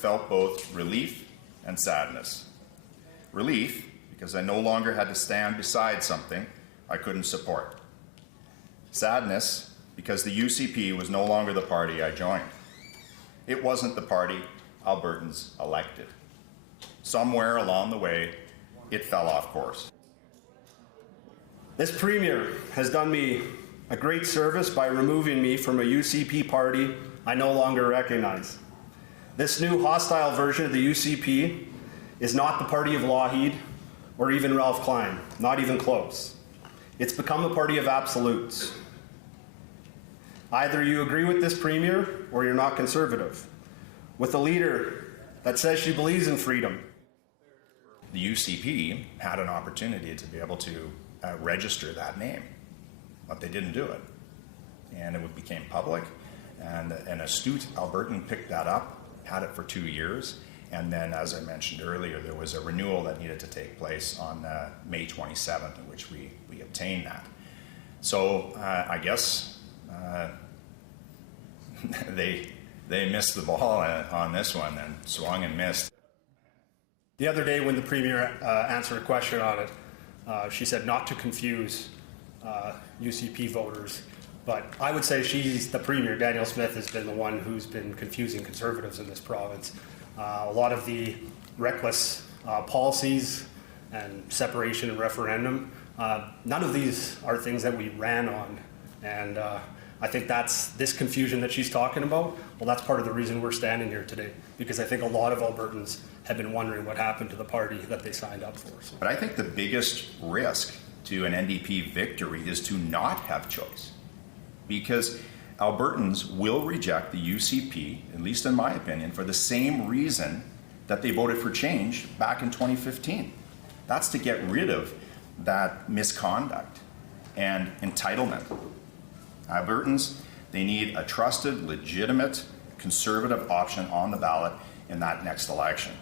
felt both relief and sadness. Relief, because I no longer had to stand beside something I couldn't support. Sadness, because the UCP was no longer the party I joined. It wasn't the party Albertans elected. Somewhere along the way, it fell off course. This Premier has done me a great service by removing me from a UCP party I no longer recognize. This new hostile version of the UCP is not the party of Lougheed or even Ralph Klein, not even close. It's become a party of absolutes. Either you agree with this Premier or you're not Conservative. With a leader that says she believes in freedom. The UCP had an opportunity to be able to register that name, but they didn't do it. And it became public, and an astute Albertan picked that up, had it for 2 years, and then, as I mentioned earlier, there was a renewal that needed to take place on May 27th, in which we obtained that. So I guess they missed the ball on this one and swung and missed. The other day when the Premier answered a question on it, she said not to confuse UCP voters, but I would say she's the Premier. Danielle Smith has been the one who's been confusing Conservatives in this province. A lot of the reckless policies and separation and referendum, none of these are things that we ran on, and I think that's this confusion that she's talking about. Well, that's part of the reason we're standing here today, because I think a lot of Albertans have been wondering what happened to the party that they signed up for. So. But I think the biggest risk to an NDP victory is to not have choice, because Albertans will reject the UCP, at least in my opinion, for the same reason that they voted for change back in 2015. That's to get rid of that misconduct and entitlement. Albertans, they need a trusted, legitimate, Conservative option on the ballot in that next election.